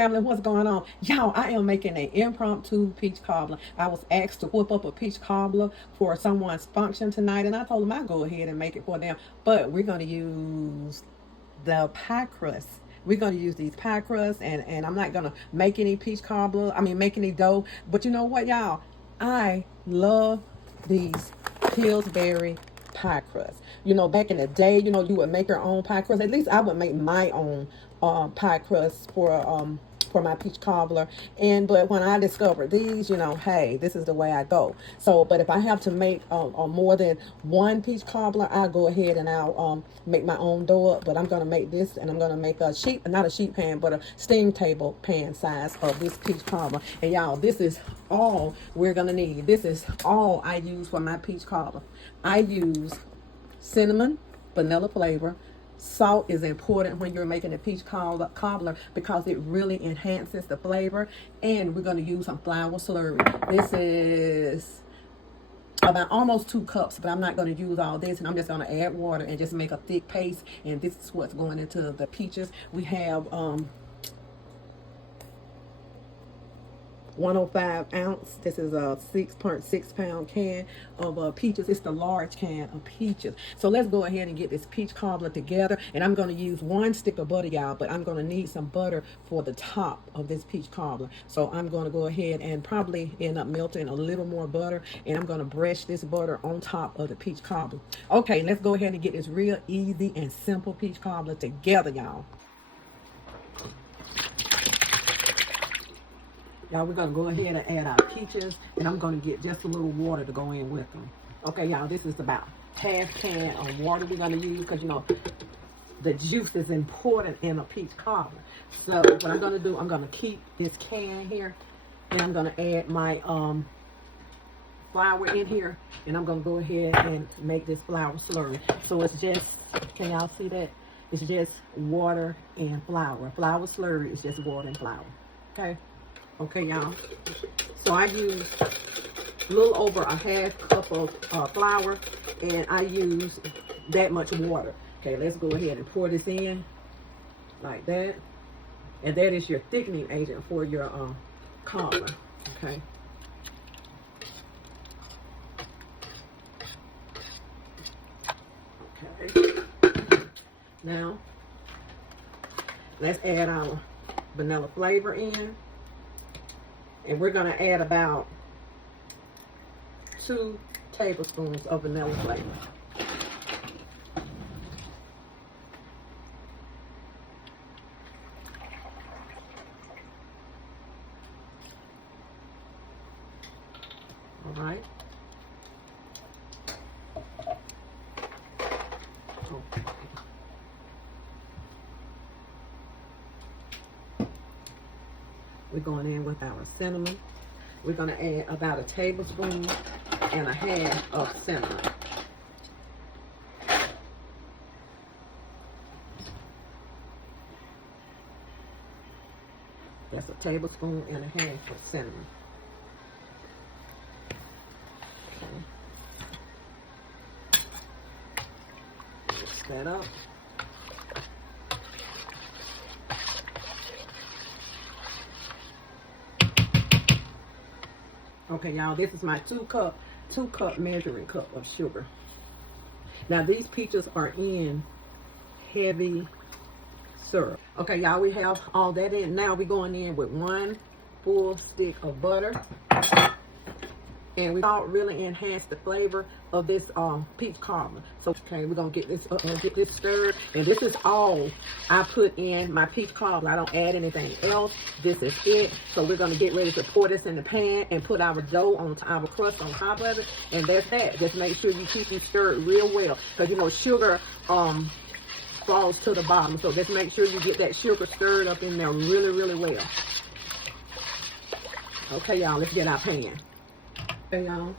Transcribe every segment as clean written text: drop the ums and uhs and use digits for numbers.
Family, what's going on? Y'all, I am making an impromptu peach cobbler. I was asked to whip up a peach cobbler for someone's function tonight, and I told them I'd go ahead and make it for them. But we're going to use the pie crust. We're going to use these pie crusts, and I'm not going to make any peach cobbler. I mean, make any dough. But you know what, y'all? I love these Pillsbury pie crust. You know, back in the day, you know, you would make your own pie crust. At least I would make my own pie crust for my peach cobbler. But when I discovered these, you know, hey, this is the way I go. So, but if I have to make more than one peach cobbler, I'll go ahead and I'll make my own dough. But I'm gonna make this, and I'm gonna make a sheet, not a sheet pan, but a steam table pan size of this peach cobbler. And y'all, this is all we're gonna need. This is all I use for my peach cobbler. I use cinnamon, vanilla flavor. Salt is important when you're making a peach cobbler because it really enhances the flavor. And we're going to use some flour slurry. This is about almost 2 cups, but I'm not going to use all this, and I'm just going to add water and just make a thick paste. And this is what's going into the peaches. We have 105 ounce. This is a 6.6 pound can of peaches. It's the large can of peaches. So let's go ahead and get this peach cobbler together. And I'm going to use 1 stick of butter, y'all, but I'm going to need some butter for the top of this peach cobbler. So I'm going to go ahead and probably end up melting a little more butter, and I'm going to brush this butter on top of the peach cobbler. Okay, let's go ahead and get this real easy and simple peach cobbler together, y'all. Y'all, we're going to go ahead and add our peaches, and I'm going to get just a little water to go in with them. Okay, y'all, this is about half can of water we're going to use because, you know, the juice is important in a peach cobbler. So what I'm going to do, I'm going to keep this can here, and I'm going to add my flour in here, and I'm going to go ahead and make this flour slurry. So it's just, can y'all see that? It's just water and flour. Flour slurry is just water and flour. Okay? Okay, y'all. So I use a little over a half cup of flour, and I use that much water. Okay, let's go ahead and pour this in like that. And that is your thickening agent for your cobbler. Okay. Okay. Now, let's add our vanilla flavor in. And we're going to add about 2 tablespoons of vanilla flavor. All right. Okay. We're going in with our cinnamon. We're going to add about 1 tablespoon and a half of cinnamon. That's 1 tablespoon and a half of cinnamon. Okay. Mix that up. Okay, y'all, this is my 2 cup measuring cup of sugar. Now, these peaches are in heavy syrup. Okay, y'all, we have all that in. Now we're going in with 1 full stick of butter. And we all really enhance the flavor of this peach cobbler. So, okay, we're going to get this stirred. And this is all I put in my peach cobbler. I don't add anything else. This is it. So we're going to get ready to pour this in the pan and put our dough on our crust on top of it. And that's that. Just make sure you keep it stirred real well. Because, you know, sugar falls to the bottom. So just make sure you get that sugar stirred up in there really, really well. Okay, y'all, let's get our pan. Okay, y'all,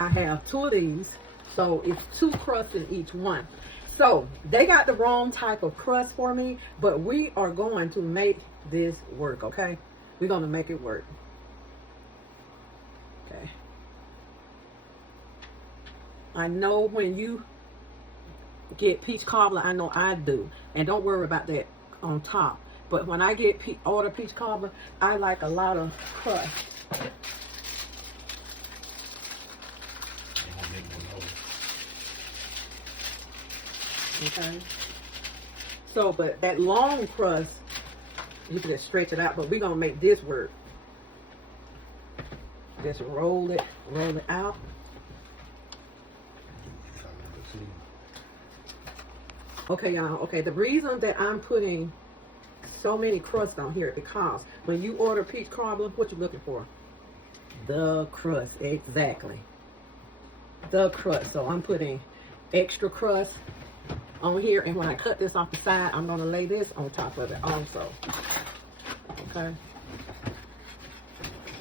I have 2 of these, so it's 2 crusts in each one. So they got the wrong type of crust for me, but we are going to make this work. Okay, we're going to make it work. Okay, I know when you get peach cobbler, I know I do, and don't worry about that on top. But when I get order peach cobbler, I like a lot of crust. Okay. So, but that long crust, you can just stretch it out. But we're gonna make this work. Just roll it out. Okay, y'all. Okay, the reason that I'm putting so many crusts on here because when you order peach cobbler, what you looking for? The crust, exactly. The crust. So I'm putting extra crust on here, and when I cut this off the side, I'm gonna lay this on top of it also. Okay.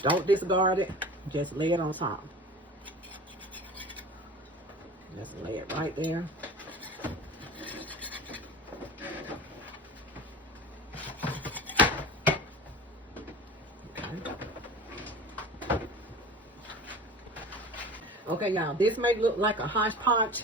Don't discard it. Just lay it on top. Just lay it right there. Okay, y'all, this may look like a hodgepodge,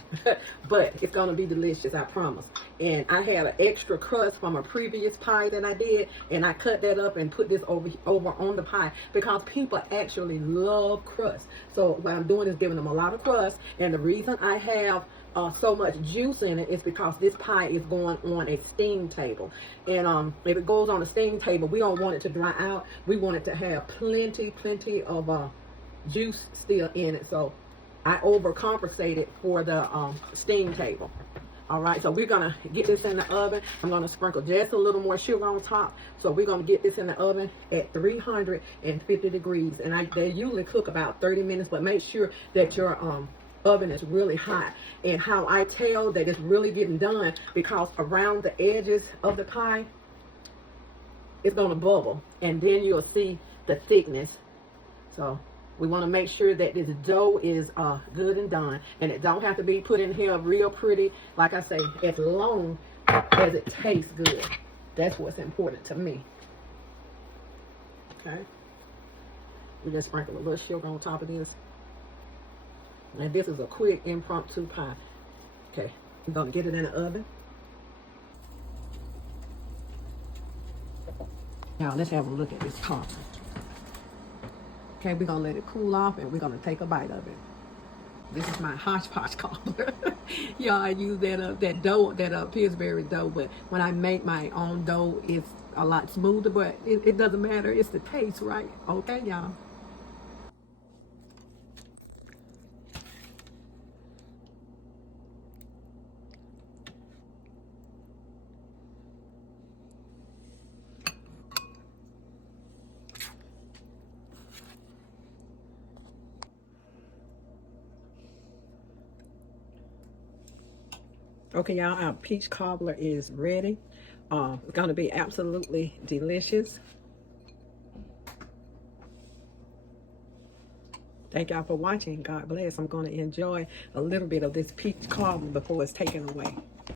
but it's going to be delicious, I promise. And I had an extra crust from a previous pie that I did, and I cut that up and put this over on the pie because people actually love crust. So what I'm doing is giving them a lot of crust, and the reason I have so much juice in it is because this pie is going on a steam table. And if it goes on a steam table, we don't want it to dry out. We want it to have plenty of juice still in it. So I overcompensated for the steam table. All right, so we're gonna get this in the oven. I'm gonna sprinkle just a little more sugar on top. So we're gonna get this in the oven at 350 degrees. And they usually cook about 30 minutes, but make sure that your oven is really hot. And how I tell that it's really getting done, because around the edges of the pie, it's gonna bubble. And then you'll see the thickness. So we want to make sure that this dough is good and done. And it don't have to be put in here real pretty. Like I say, as long as it tastes good. That's what's important to me. Okay. We just sprinkle a little sugar on top of this. And this is a quick impromptu pie. Okay. I'm going to get it in the oven. Now let's have a look at this cobbler. Okay, we're going to let it cool off, and we're going to take a bite of it. This is my hodgepodge cobbler. Y'all, I use that dough, that Pillsbury dough, but when I make my own dough, it's a lot smoother, but it doesn't matter. It's the taste, right? Okay, y'all. Okay, y'all, our peach cobbler is ready. It's going to be absolutely delicious. Thank y'all for watching. God bless. I'm going to enjoy a little bit of this peach cobbler before it's taken away.